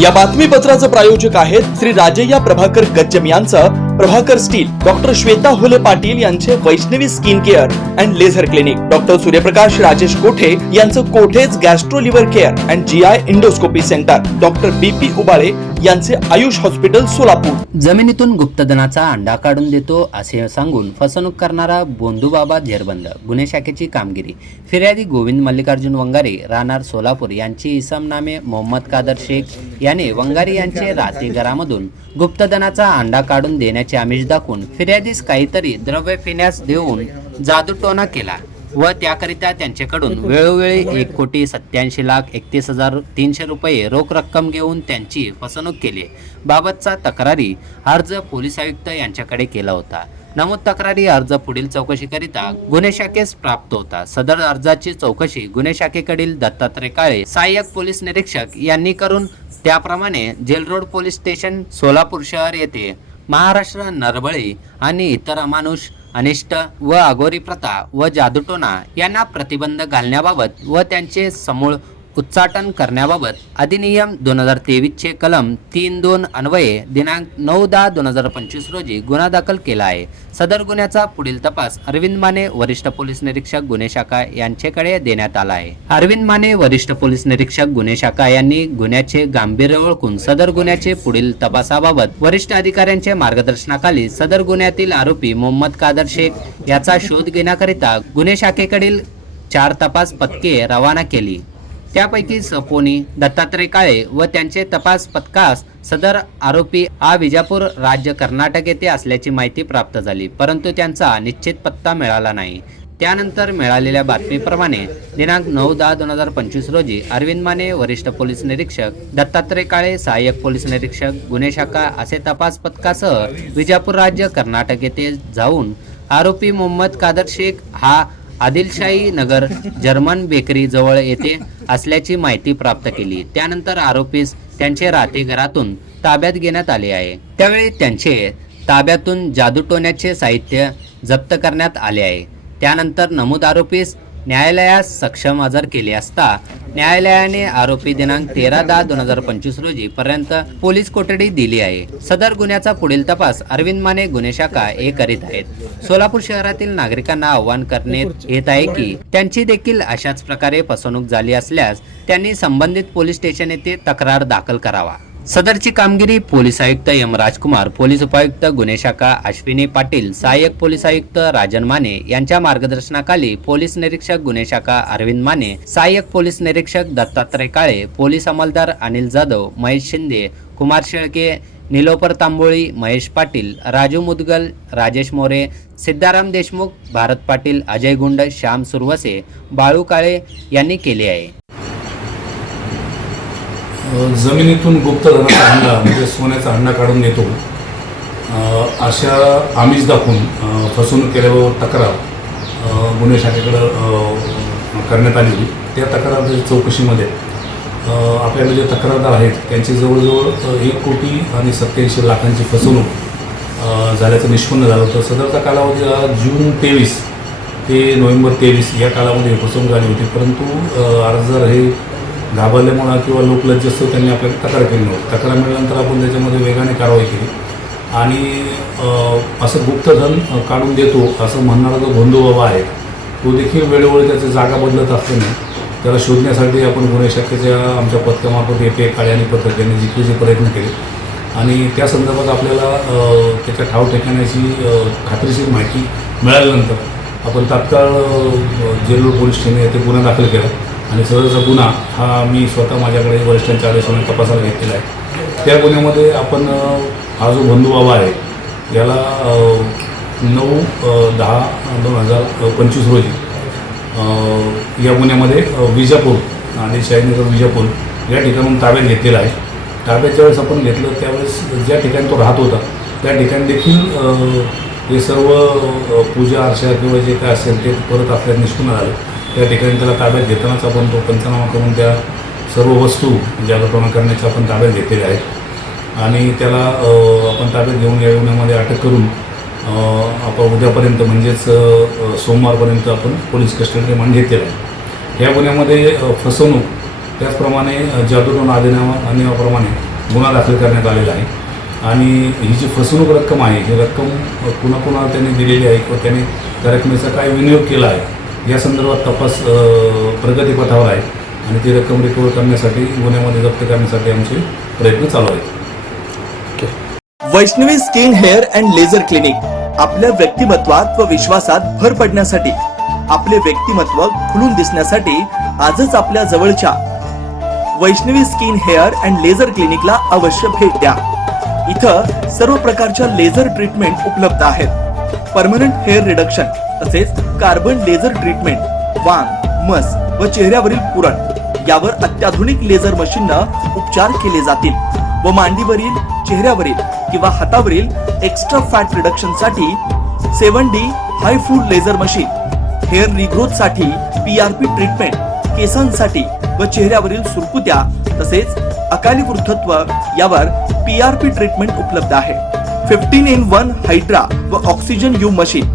या बातमीपत्राचं प्रायोजक आहेत श्री राजय्या प्रभाकर गज्जम यांचं. प्रभाकर स्टील डॉक्टर श्वेता हुले पाटील यांचे Vaishnavi skin care and laser clinic. Doctor Suryaprakash Rajesh Kothe यांचं Kothe's gastro liver care and G I endoscopy centre. Doctor B P Ubale यांचे Ayush hospital Solapur. जमिनीतून गुप्तधनाचा अंडा काढून देतो असे सांगून फसवणूक करणारा बोंधूबाबा झेरबंद गुन्हे शाखेची कामगिरी. फिर्यादी गोविंद मल्लिकार्जुन वंगारे राहणार सोलापूर यांची इसम नामे मोहम्मद कादर शेख याने वंगारे यांचे रात्री घरामधून गुप्तधनाचा अंडा काढून देण्याचे आमिष दाखवून फिर्यादीस काहीतरी द्रव्य पिण्यास देऊन जादूटोना केला. व त्याकरिता त्यांच्याकडून वेळोवेळी एक कोटी सत्याऐंशी लाख एकतीस हजार तीनशे रुपये रोख रक्कम घेऊन त्यांची फसवणूक केली. बाबतचा तक्रारी अर्ज पोलीस आयुक्त यांच्याकडे केला होता. नमूद तक्रारी अर्ज पुढील चौकशीकरिता गुन्हे शाखेस प्राप्त होता. सदर अर्जाची चौकशी गुन्हे शाखेकडील दत्तात्रय काळे सहाय्यक पोलीस निरीक्षक यांनी करून त्याप्रमाणे jail road police station Solapur शहर येथे महाराष्ट्र नरबळी आणि इतर अमानुष अनिष्ट व अघोरी प्रथा व जादूटोना यांना प्रतिबंध घालण्याबाबत व त्यांचे समूळ उच्चाटन करण्याबाबत अधिनियम दोन हजार तेवीसचे कलम तीन दोन अन्वये दिनांक नऊ दहा दोन हजार पंचवीस रोजी गुन्हा दाखल केला आहे. सदर गुन्ह्याचा पुढील तपास अरविंद माने वरिष्ठ पोलीस निरीक्षक गुन्हे शाखा यांच्याकडे देण्यात आला आहे. अरविंद माने वरिष्ठ पोलीस निरीक्षक गुन्हे शाखा यांनी गुन्ह्याचे गांभीर्य ओळखून सदर गुन्ह्याचे पुढील तपासाबाबत वरिष्ठ अधिकाऱ्यांच्या मार्गदर्शनाखाली सदर गुन्ह्यातील आरोपी मोहम्मद कादर शेख याचा शोध घेण्याकरिता गुन्हे शाखेकडील चार तपास पथके रवाना केली. त्यापैकी सपोनी दत्तात्रय काळे व त्यांचे तपास पथकास सदर आरोपी आ विजापूर राज्य कर्नाटक येथे असल्याची माहिती प्राप्त झाली परंतु त्यांचा निश्चित पत्ता मिळाला नाही. त्यानंतर मिळालेल्या बातमीप्रमाणे दिनांक नऊ दहा दोन हजार पंचवीस रोजी अरविंद माने वरिष्ठ पोलीस निरीक्षक दत्तात्रय काळे सहाय्यक पोलीस निरीक्षक गुन्हे शाखा असे तपास पथकासह विजापूर राज्य कर्नाटक येथे जाऊन आरोपी मोहम्मद कादर शेख हा आदिलशाही नगर जर्मन बेकरी जवळ येथे असल्याची माहिती प्राप्त केली. त्यानंतर आरोपीस त्यांचे राहते घरातून ताब्यात घेण्यात आले आहे. त्यावेळी त्यांचे ताब्यातून जादूटोण्याचे साहित्य जप्त करण्यात आले आहे. त्यानंतर नमूद आरोपीस न्यायालयास सक्षम हजर केले असता न्यायालयाने आरोपी दिनांक तेरा दहा दोन हजार पंचवीस रोजी पर्यंत पोलीस कोठडी दिली आहे. सदर गुन्ह्याचा पुढील तपास अरविंद माने गुन्हे शाखा हे करीत आहेत. सोलापूर शहरातील नागरिकांना आव्हान करण्यात येत आहे की त्यांची देखील अशाच प्रकारे फसवणूक झाली असल्यास त्यांनी संबंधित पोलीस स्टेशन येथे तक्रार दाखल करावा. सदरची कामगिरी पोलीस आयुक्त एम राजकुमार पोलीस उपायुक्त गुन्हे शाखा अश्विनी पाटील सहाय्यक पोलीस आयुक्त राजन माने यांच्या मार्गदर्शनाखाली पोलीस निरीक्षक गुन्हे शाखा अरविंद माने सहाय्यक पोलीस निरीक्षक दत्तात्रय काळे पोलीस अंमलदार अनिल जाधव महेश शिंदे कुमार शेळके निलोपर तांबोळी महेश पाटील राजू मुदगल राजेश मोरे सिद्धाराम देशमुख भारत पाटील अजय गुंड श्याम सुरवसे बाळू काळे यांनी केले आहे. जमिनीतून गुप्त धनाचा हंडा म्हणजे सोन्याचा हंडा काढून नेतो. अशा आमिष दाखवून फसवणूक केल्याबाबत तक्रार गुन्हे शाखेकडं करण्यात आली होती त्या तक्रार चौकशीमध्ये आपल्याकडे जे तक्रारदार आहेत त्यांची जवळजवळ एक कोटी आणि सत्याऐंशी लाखांची फसवणूक झाल्याचं निष्पन्न झालं होतं. सदरचा कालावधी हा जून तेवीस ते नोव्हेंबर तेवीस या कालावधी फसवणूक झाली होती. परंतु अर्जदार हे घाबरल्यामुळं किंवा लोकलज्ज असतो त्यांनी आपल्याला तक्रार केली नव्हती. तक्रार मिळाल्यानंतर आपण त्याच्यामध्ये वेगाने कारवाई केली. आणि असं गुप्तधन काढून देतो असं म्हणणारा जो बंधुबाबा आहे तो देखील वेळोवेळी त्याची जागा बदलत असल्याने त्याला शोधण्यासाठी आपण गुन्हे शाखेच्या आमच्या पथकामार्फत येते काळे आणि पथक यांनी जिकरीचे प्रयत्न केले. आणि त्या संदर्भात आपल्याला त्याच्या ठाव ठिकाण्याची खात्रीशीर माहिती मिळाल्यानंतर आपण तात्काळ जेलूर पोलीस ठाणे येथे गुन्हा दाखल केला. आणि सदरचा गुन्हा हा मी स्वतः माझ्याकडे वरिष्ठांच्या आदेशाने तपासाला घेतलेला आहे. त्या गुन्ह्यामध्ये आपण हा जो बंधुबाबा आहे याला नऊ दहा दोन हजार पंचवीस रोजी या गुन्ह्यामध्ये विजापूर आणि शाहीनगर विजापूर या ठिकाणून ताब्यात घेतलेला आहे. ताब्याच्या वेळेस आपण घेतलं त्यावेळेस ज्या ठिकाणी तो राहत होता त्या ठिकाणी देखील हे सर्व पूजा अर्चा किंवा जे काय असेल ते परत आपल्याला निष्पन्न झालं. त्या ठिकाणी त्याला ताब्यात घेतानाच आपण तो पंचनामा करून त्या सर्व वस्तू जागरटोणा करण्याच्या आपण ताब्यात घेतलेल्या आहेत. आणि त्याला आपण ताब्यात घेऊन या गुन्ह्यामध्ये अटक करून आपण उद्यापर्यंत म्हणजेच सोमवारपर्यंत आपण पोलीस कस्टडी रिमांड घेतलेला आहे. या गुन्ह्यामध्ये फसवणूक त्याचप्रमाणे अ, जादूटोन अधिनियमा गुन्हा दाखल करण्यात आलेला आहे. आणि ही जी फसवणूक रक्कम आहे ही रक्कम कुणाकुणाला त्यांनी दिलेली आहे किंवा त्याने त्या रकमेचा काय विनियोग केला आहे या संदर्भात तपास प्रगतीपथावर आहे आणि ती रक्कम रिकवर करण्यासाठी गुन्ह्यामध्ये जप्त करण्यासाठी आमचे प्रयत्न चालू आहेत. Vaishnavi skin hair and laser clinic आपल्या व्यक्तिमत्वात व विश्वासात भर पडण्यासाठी आपले व्यक्तिमत्व खुलून दिसण्यासाठी आजच आपल्या जवळच्या Vaishnavi skin hair and laser क्लिनिकला अवश्य भेट द्या. इथं सर्व प्रकारच्या लेझर ट्रीटमेंट उपलब्ध आहेत. परमनंट हेअर रिडक्शन तसेच कार्बन लेझर ट्रीटमेंट वांग मस व चेहऱ्यावरील पुरण यावर अत्याधुनिक लेझर मशीननं उपचार केले जातील व मांडीवरील चेहऱ्यावरील किंवा हातावरील एक्स्ट्रा फॅट रिडक्शनसाठी सेवन डी हाय फूड लेझर मशीन हेअर रिग्रोथसाठी पीआरपी ट्रीटमेंट केसांसाठी व चेहऱ्यावरील सुरकुत्या तसेच अकाली वृद्धत्व यावर पीआरपी ट्रीटमेंट उपलब्ध आहे. फिफ्टीन इन वन हायड्रा व ऑक्सिजन यू मशीन